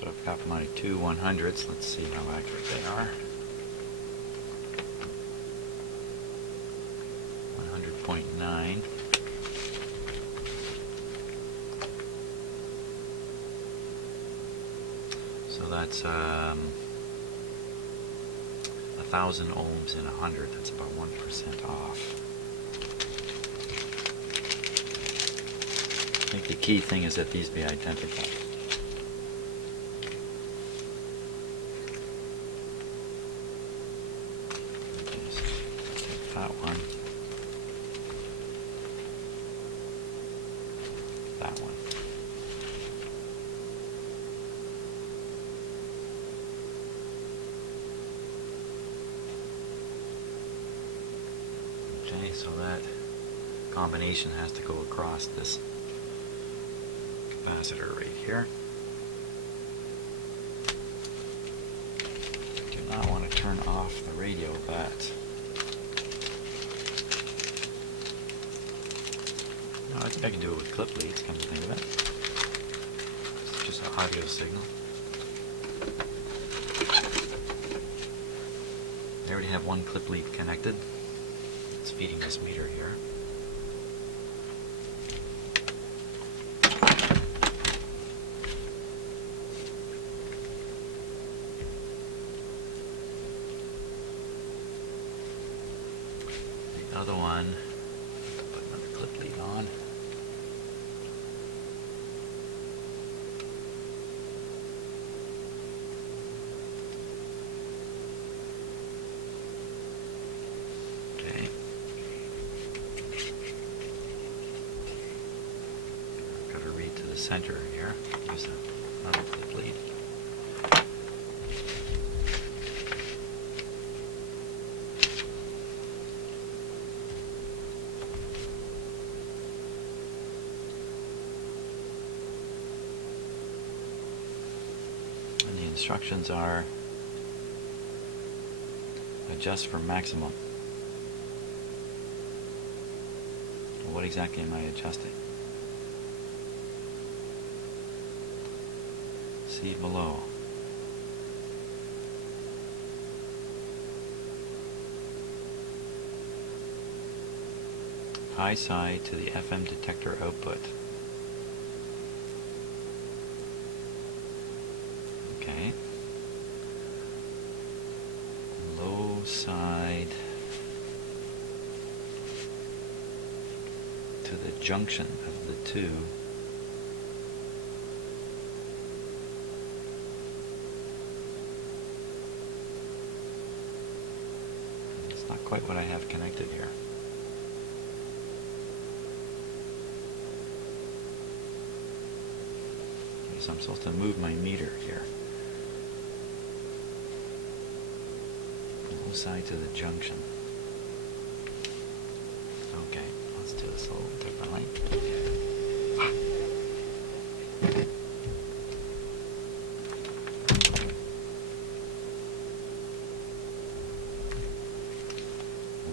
So I've got my two 100s. Let's see how accurate they are. 100.9. So that's 1,000 ohms in 100. That's about 1% off. I think the key thing is that these be identical. Okay, so take that one. That one. Okay, so that combination has to go across this capacitor right here. Do not want to turn off the radio, but no, I think I can do it with clip leads, come to think of it. It's just an audio signal. I already have one clip lead connected. It's feeding this meter here. The other one, put another clip lead on. Okay. I've got to read to the center here. Use another clip lead. And the instructions are adjust for maximum. What exactly am I adjusting? See below. High side to the FM detector output. Okay. Low side to the junction of the two. It's not quite what I have connected here. Okay, so I'm supposed to move my meter here. Low side to the junction. Okay, let's do this a little differently.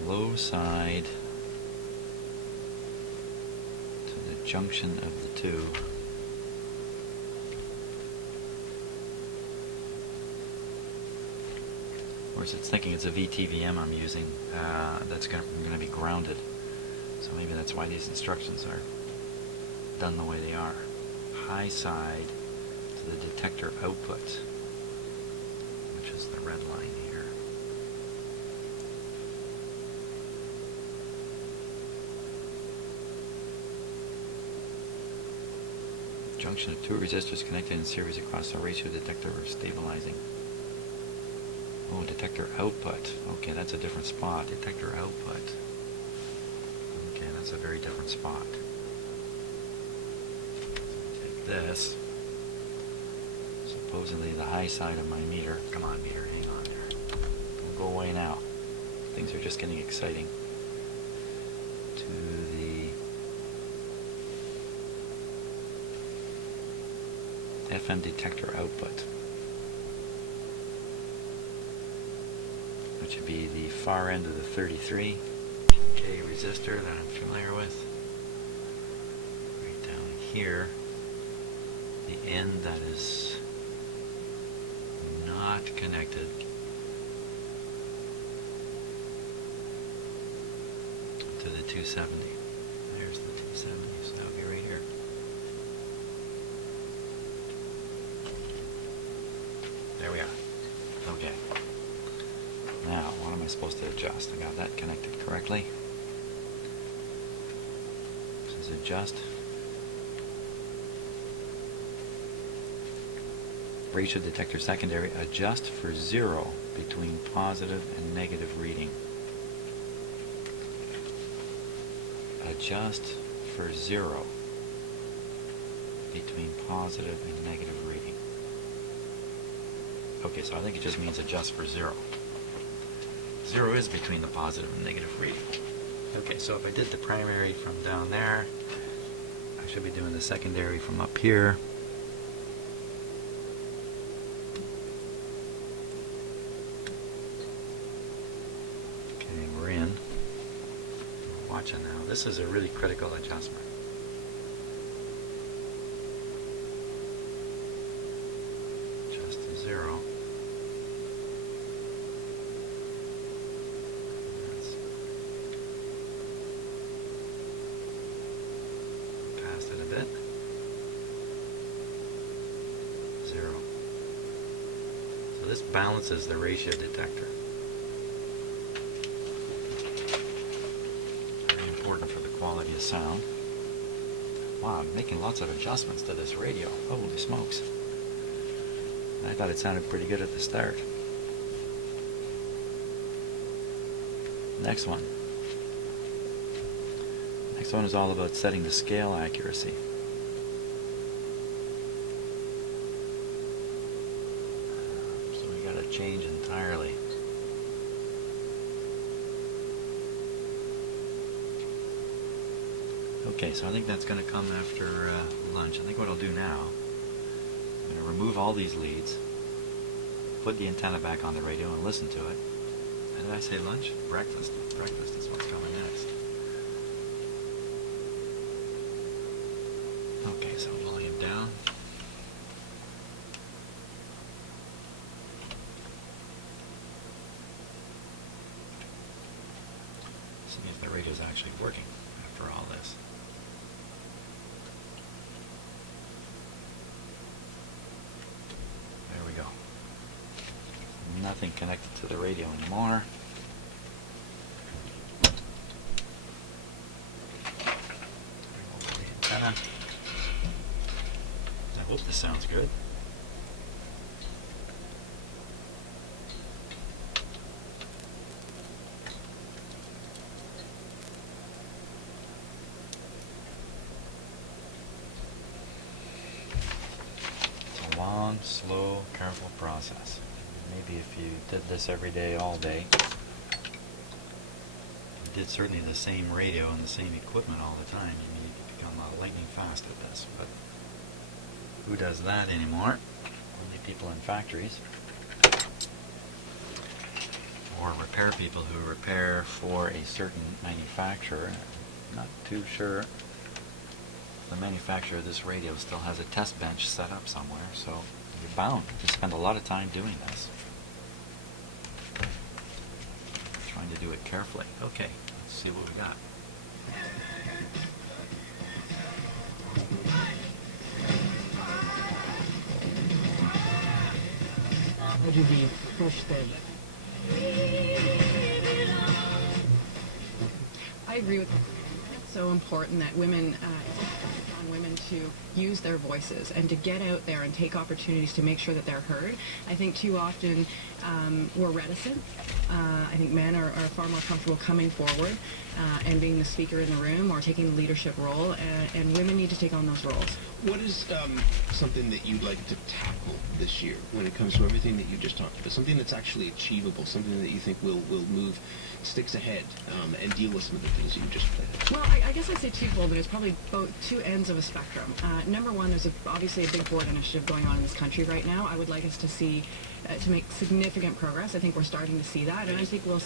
Low side to the junction of the two. Of course, it's thinking it's a VTVM I'm using that's going to be grounded. So maybe that's why these instructions are done the way they are. High side to the detector output, which is the red line here. Junction of two resistors connected in series across the ratio detector for stabilizing. Oh, detector output. Okay, that's a different spot. Detector output. Okay, that's a very different spot. So take this. Supposedly the high side of my meter. Come on, meter, hang on there. Don't go away now. Things are just getting exciting. To the FM detector output, which would be the far end of the 33K resistor that I'm familiar with. Right down here, the end that is direct connected to the 270. There's the 270, so that'll be right here. There we are. Okay. Now, what am I supposed to adjust? I got that connected correctly. This is adjust. Ratio detector secondary, adjust for 0 between positive and negative reading. Adjust for 0 between positive and negative reading. Okay, so I think it just means adjust for 0. 0 is between the positive and negative reading. Okay, so if I did the primary from down there, I should be doing the secondary from up here. Okay, we're in. We're watching now. This is a really critical adjustment. Adjust to 0. Past it a bit. 0. So this balances the ratio detector. Very important for the quality of sound. Wow, I'm making lots of adjustments to this radio. Holy smokes. I thought it sounded pretty good at the start. Next one. Next one is all about setting the scale accuracy. So we got to change entirely. Okay, so I think that's going to come after lunch. I think what I'll do now, I'm going to remove all these leads, put the antenna back on the radio and listen to it. And did I say lunch? Breakfast. Breakfast is what's coming next. Okay, so volume down. See if the radio's actually working after all this. There we go. Nothing connected to the radio anymore. Remove the antenna. I hope this sounds good. It's a long, slow, careful process. Maybe if you did this every day, all day, you did certainly the same radio and the same equipment all the time, you become lightning fast at this. But who does that anymore? Only people in factories. Or repair people who repair for a certain manufacturer. Not too sure if the manufacturer of this radio still has a test bench set up somewhere, so you're bound to spend a lot of time doing this. Trying to do it carefully. Okay, let's see what we got. Would you be pushed then? I agree with her. It's so important that women, on women to use their voices and to get out there and take opportunities to make sure that they're heard. I think too often we're reticent. I think men are far more comfortable coming forward and being the speaker in the room or taking the leadership role, and women need to take on those roles. What is something that you'd like to tackle this year when it comes to everything that you just talked about? Something that's actually achievable, something that you think will move sticks ahead and deal with some of the things that you just played. Well, I guess I'd say twofold, but it's probably both two ends of a spectrum. Number one, there's obviously a big board initiative going on in this country right now. I would like us to see to make significant progress. I think we're starting to see that, and I think we will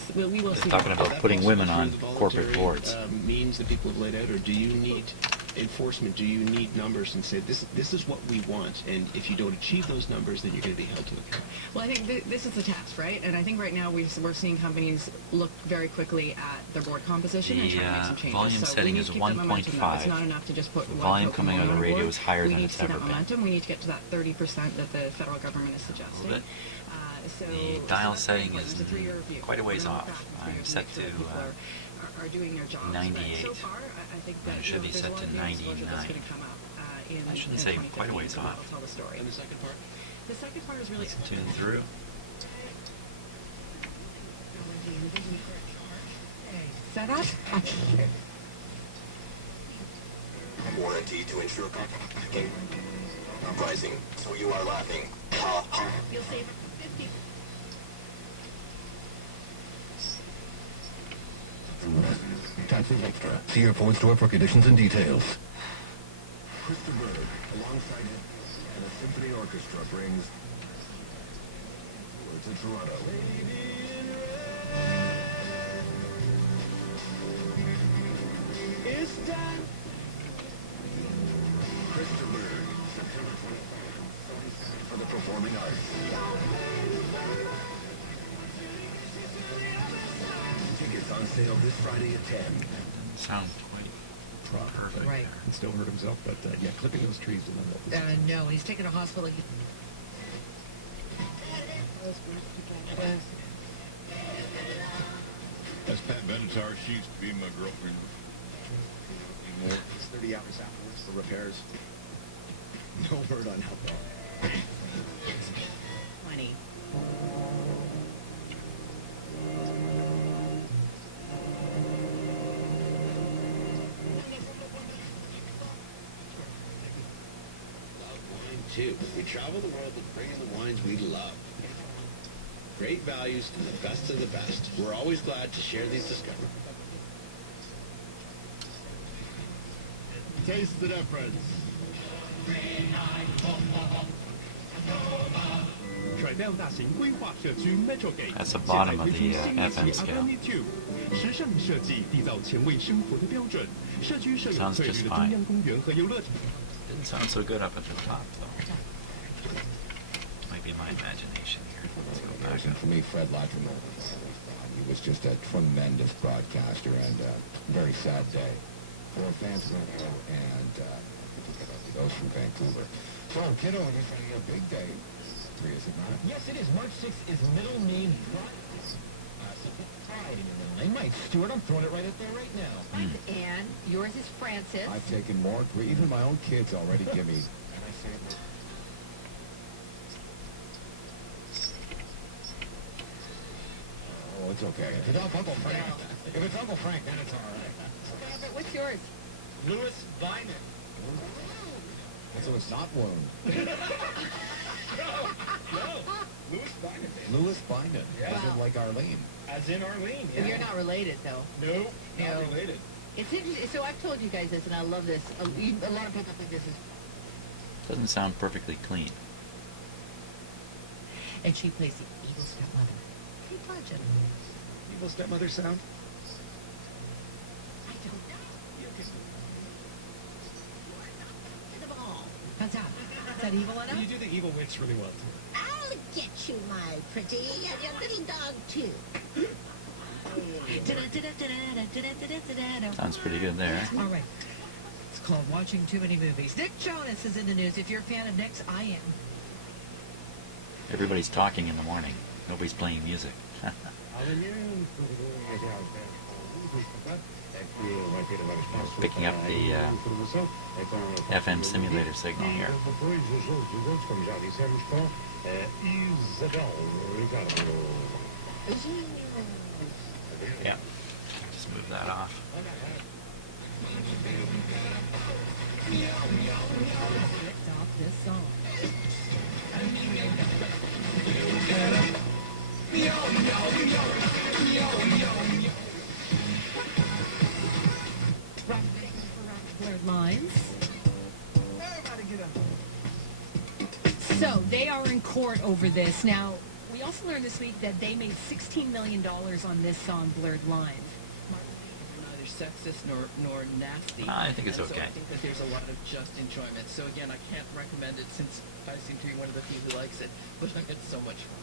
see Talking that. about putting women on corporate boards. Means that people have laid out, or do you need enforcement, do you need numbers and say this is what we want, and if you don't achieve those numbers, then you're going to be held to account? Well, I think this is the test, right? And I think right now we're seeing companies look very quickly at their board composition and try to make some changes. Volume so setting we need is to keep the momentum, though. 1.5. It's not enough to just put The one volume Pokemon coming out of the on radio board. is higher we than need it's to see ever that been. momentum. We need to get to that 30% that the federal government is suggesting. bit. So The so dial that's setting important. is It's a 3-year review. quite a ways We're on off. track for 3 I'm years set make sure to, that people are doing their jobs. 98. But so far, I think And that it should be there's set a lot to of new exposure that's 99. going to come up in I shouldn't in say 2015, quite a ways so off. that'll tell the story. And the second part? The second part is really Listen to it through. set up. Warranty to ensure packing. Pricing, so you are laughing. Ha ha. You'll save up to 50. Taxes extra. See your Ford store for conditions and details. Christopher Berg, alongside him, and a symphony orchestra brings to Toronto. It's time. Christopher Berg, September 25th, for the performing arts. Tickets on sale this Friday at 10. Doesn't sound quite perfect. Right. He still hurt himself, but yeah, clipping those trees did not help. No, he's taken to hospital. That's Pat Benatar. She used to be my girlfriend. It's 30 hours afterwards for repairs. No word on how long. 20. Too. We travel the world to bring in the wines we love. Great values and the best of the best. We're always glad to share these discoveries. Taste the difference. That's the bottom of the FM scale. Sounds just fine. Didn't sound so good up at the top, though. Might be my imagination here. Let's go back And up. for me, Fred Lautner, he was just a tremendous broadcaster and a very sad day for fans of radio and those from Vancouver. So, kiddo, you're having a big day. Is it not? Yes, it is. March 6th is Middle Name Pride in your middle name. Mike Stewart, I'm throwing it right up there right now. Hmm. And yours is Francis. I've taken more, even my own kids already give me. And I say it. Oh, it's okay. If it's Uncle Frank, if it's Uncle Frank, then it's all right. Yeah, but what's yours? Louis Bynum. So it's not wound. Louis Bynum. Louis Bynum, as in like Arlene. As in Arlene, Well, you're not related, though. No, No. not related. It's interesting. So I've told you guys this, and I love this. A lot of people think this is... Doesn't sound perfectly clean. And she plays the evil stepmother. Hey, Budget. Evil stepmother sound? I don't know. Them all. How's that? Is that evil enough? You do the evil witch really well, too. I'll get you, my pretty, and your little dog, too. Sounds pretty good there. All right. It's called watching too many movies. Nick Jonas is in the news. If you're a fan of Nick's, I am. Everybody's talking in the morning. Nobody's playing music. Picking up the FM simulator signal here. Yeah. Just move that off. Stop this song. Blurred lines. So they are in court over this. Now, we also learned this week that they made $16 million on this song, Blurred Lines. Another sexist nor nasty. I think it's And so okay. I think that there's a lot of just enjoyment. So again, I can't recommend it since I seem to be one of the few who likes it, but I've had so much fun.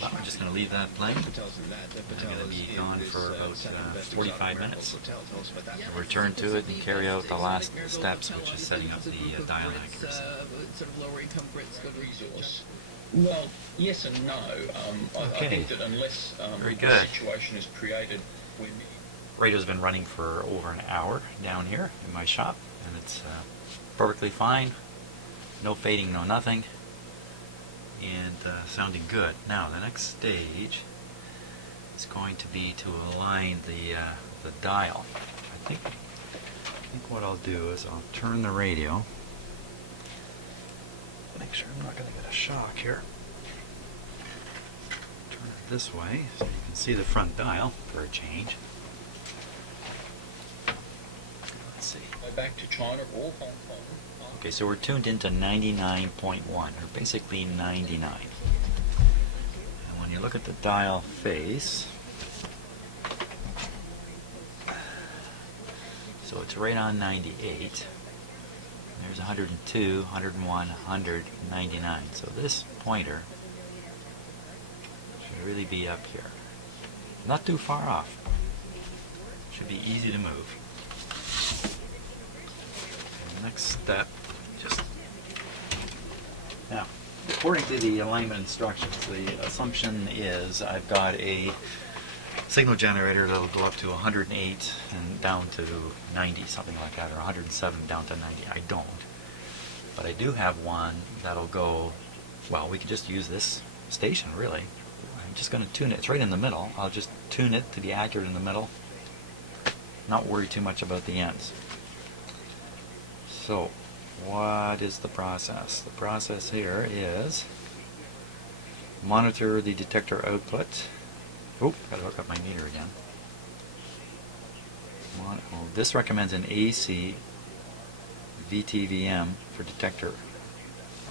Well, I'm just going to leave that playing. Patel's in that. Patel I'm going to is be in gone this, for about second best 45 exotic minutes. Hotel. Tell us about that. Yeah, I'll return this to is it and carry out the exotic last Marigold steps, Hotel, which is obviously setting up has a the group of dial Brits, accuracy. sort of lower income Brits go to resorts. Well, yes and no. I Okay. think that unless Very a good. situation is created when Radio's been running for over an hour down here in my shop, and it's perfectly fine. No fading, no nothing, and sounding good. Now, the next stage is going to be to align the dial. I think what I'll do is I'll turn the radio. Make sure I'm not going to get a shock here. Turn it this way so you can see the front dial for a change. Let's see. go back to China or Hong Kong. Okay, so we're tuned into 99.1, or basically 99. And when you look at the dial face, so it's right on 98. There's 102, 101, 100, 99. So this pointer should really be up here. Not too far off. Should be easy to move. And the next step, just now, according to the alignment instructions, the assumption is I've got a signal generator that'll go up to 108 and down to 90, something like that, or 107 down to 90. I don't. But I do have one that'll go, well, we can just use this station, really. I'm just going to tune it. It's right in the middle. I'll just tune it to be accurate in the middle. Not worry too much about the ends. So, what is the process? The process here is monitor the detector output. Oh, gotta hook up my meter again. This recommends an AC VTVM for detector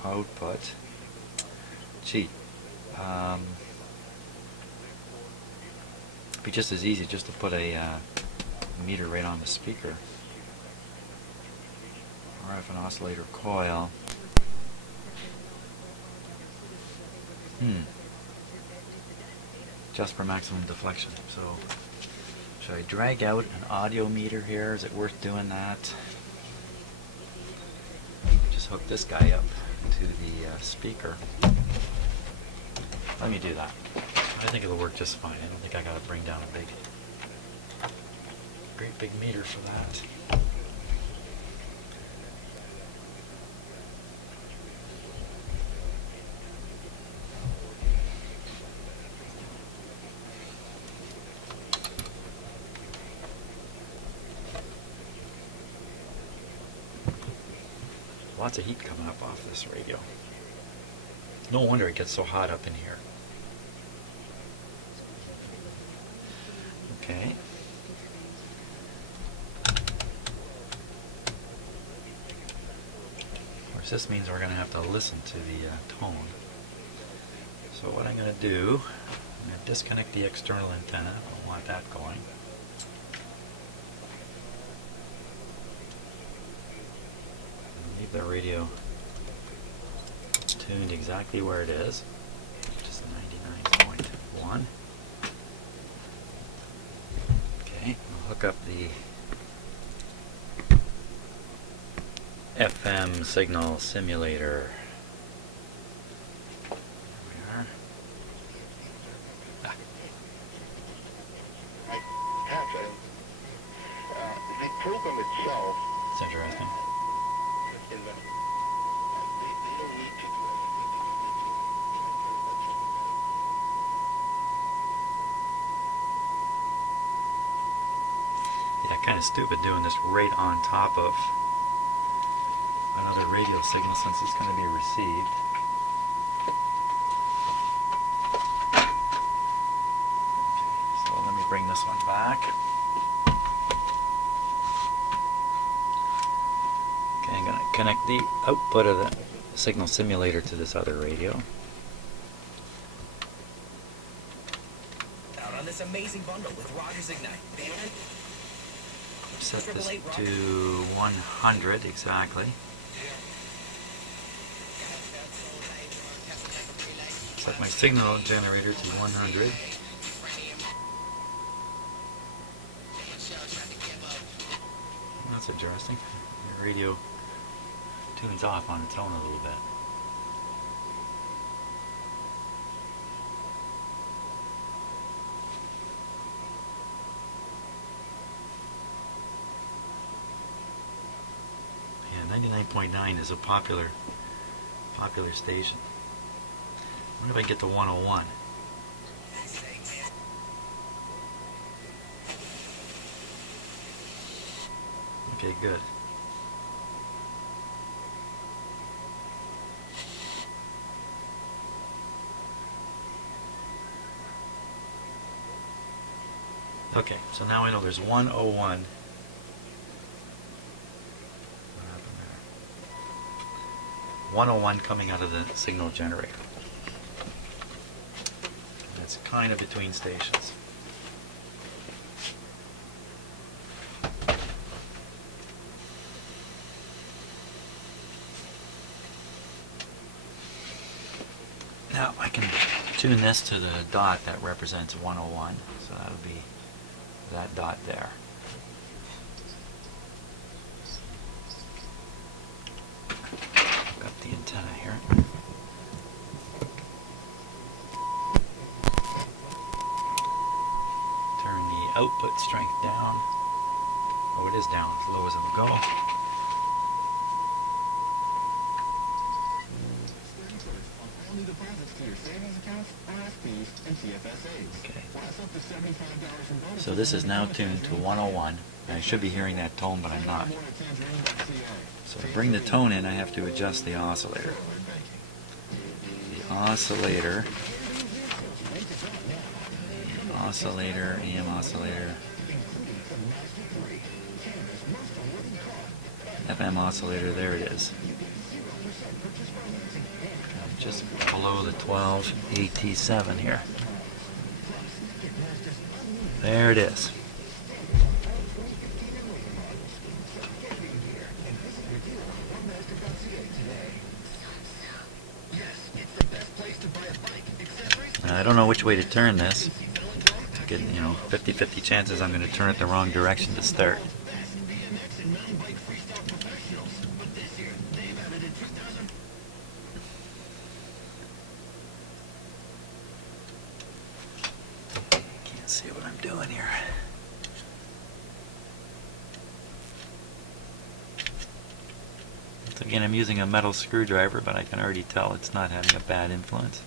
output. Gee, it'd be just as easy just to put a meter right on the speaker. RF and oscillator coil. Just for maximum deflection. So, should I drag out an audio meter here? Is it worth doing that? Just hook this guy up to the speaker. Let me do that. I think it'll work just fine. I don't think I gotta bring down a great big meter for that. Lots of heat coming up off this radio. No wonder it gets so hot up in here. Okay. Of course, this means we're going to have to listen to the tone. So what I'm going to do, I'm going to disconnect the external antenna. I don't want that going. Leave the radio tuned exactly where it is, which is 99.1. Okay, I'll hook up the FM signal simulator. There we are. The program itself. It's interesting. Yeah, kind of stupid doing this right on top of another radio signal since it's going to be received. Okay, so let me bring this one back. Okay, I'm going to connect the output of the signal simulator to this other radio. Out on this amazing bundle with Rogers Ignite. set this to 100 exactly. Set my signal generator to 100. That's interesting. The radio tunes off on its own a little bit. Yeah, 99.9 is a popular station. What if I get to 101? Okay, good. Okay, so now I know there's 101. What happened there? 101 coming out of the signal generator. That's kind of between stations. Now I can tune this to the dot that represents 101, so that'll be that dot there. I've got the antenna here. Turn the output strength down. Oh, it is down, as low as it'll go. Okay. So this is now tuned to 101. I should be hearing that tone, but I'm not. So to bring the tone in, I have to adjust the oscillator. AM oscillator, FM oscillator, there it is. Just below the 12 AT7 here. There it is. I don't know which way to turn this. To get, 50-50 chances I'm going to turn it the wrong direction to start. Can't see what I'm doing here. Once again, I'm using a metal screwdriver, but I can already tell it's not having a bad influence.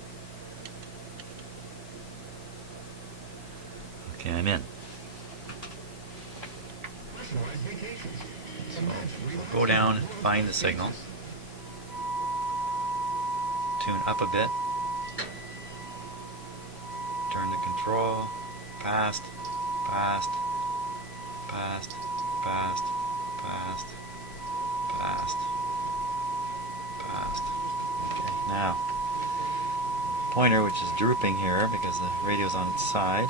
Okay, I'm in. So we'll go down, find the signal, tune up a bit, turn the control, past, past, past, past, past, past, past. Okay, now, pointer, which is drooping here because the radio's on its side,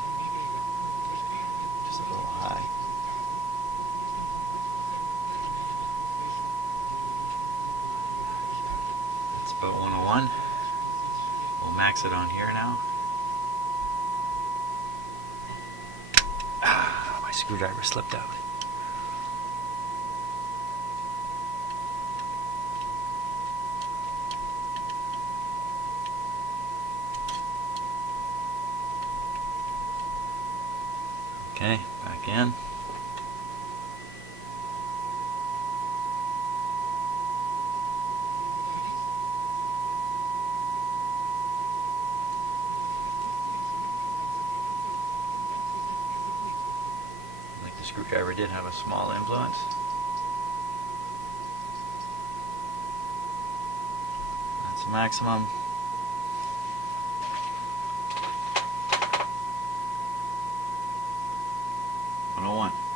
just a little high. That's about 101. We'll max it on here now. My screwdriver slipped out. Okay, back in. Like the screwdriver did have a small influence. That's maximum.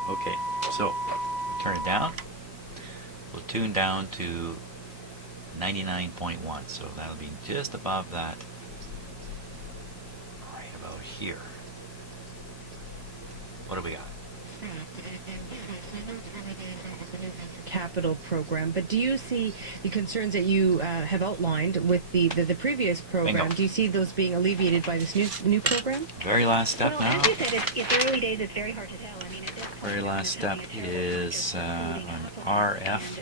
Okay, so turn it down. We'll tune down to 99.1, so that'll be just above that, right about here. What do we got? capital program, but do you see the concerns that you have outlined with the previous program? Bingo. Do you see those being alleviated by this new program? Very last step Well, now. as you said, it's early days. It's very hard to tell. I mean, at this point, Very last step is an RF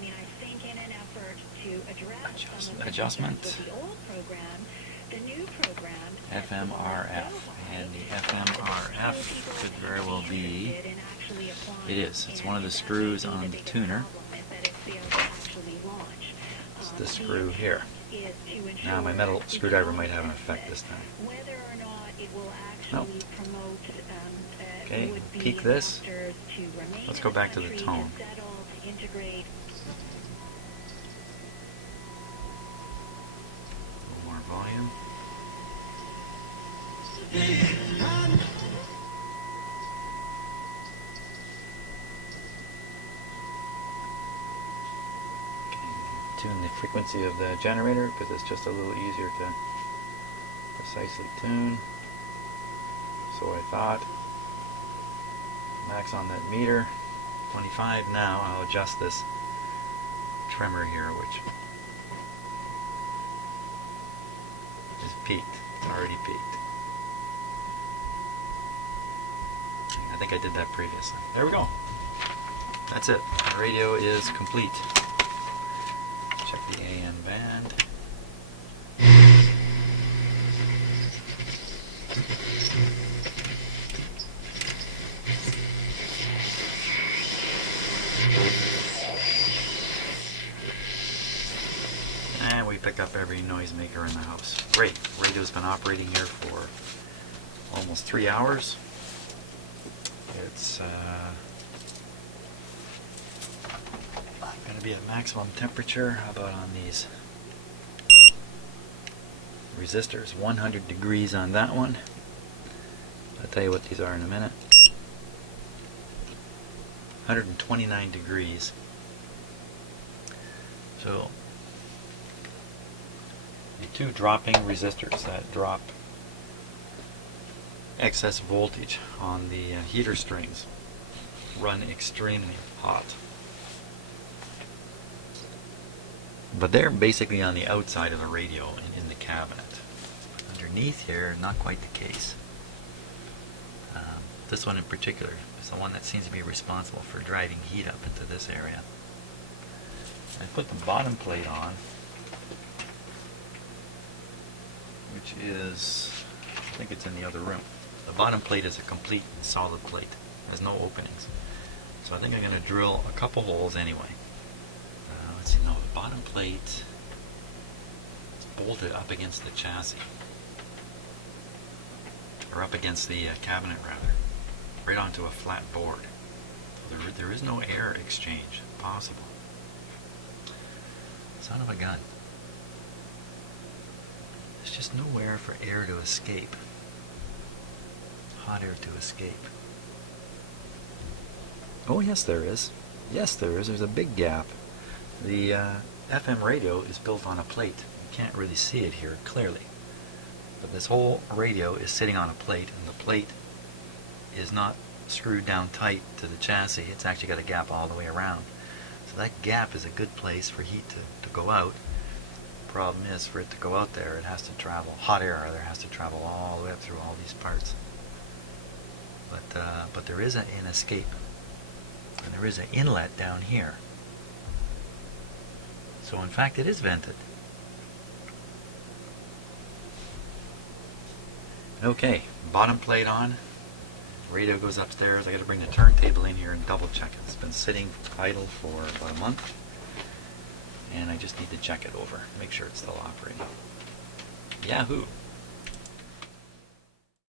I mean, I think in an effort to address some of the adjustment. concerns with the old program, the new program FMRF, and the FMRF could very well be, it is, it's one of the screws on the tuner. It's the screw here. Now my metal screwdriver might have an effect this time. Whether or not it will Nope. actually promote Okay, would be peak this. investors to remain Let's in go back to the country, tone. to settle, to integrate. A little more volume. Tune the frequency of the generator because it's just a little easier to precisely tune. So I thought. Max on that meter, 25 now. I'll adjust this trimmer here, which is peaked. It's already peaked. I think I did that previously. There we go. That's it. The radio is complete. Check the AM band. And we pick up every noisemaker in the house. Great. Radio's been operating here for almost 3 hours. It's going to be at maximum temperature. How about on these resistors? 100 degrees on that one. I'll tell you what these are in a minute. 129 degrees. So the two dropping resistors that drop excess voltage on the heater strings run extremely hot. But they're basically on the outside of the radio and in the cabinet. Underneath here, not quite the case. This one in particular is the one that seems to be responsible for driving heat up into this area. I put the bottom plate on, which is, I think it's in the other room. The bottom plate is a complete solid plate. There's no openings. So I think I'm going to drill a couple holes anyway. Let's see, no, the bottom plate is bolted up against the chassis. Or up against the cabinet rather. Right onto a flat board. There is no air exchange possible. Son of a gun. There's just nowhere for air to escape. Hot air to escape. Oh yes there is. Yes there is. There's a big gap. The FM radio is built on a plate. You can't really see it here clearly. But this whole radio is sitting on a plate, and the plate is not screwed down tight to the chassis. It's actually got a gap all the way around. So that gap is a good place for heat to go out. Problem is, for it to go out there, it has to travel, hot air rather, has to travel all the way up through all these parts. But there is an escape. And there is an inlet down here. So in fact it is vented. Okay, bottom plate on. Radio goes upstairs. I got to bring the turntable in here and double check it. It's been sitting idle for about a month. And I just need to check it over, make sure it's still operating. Yahoo!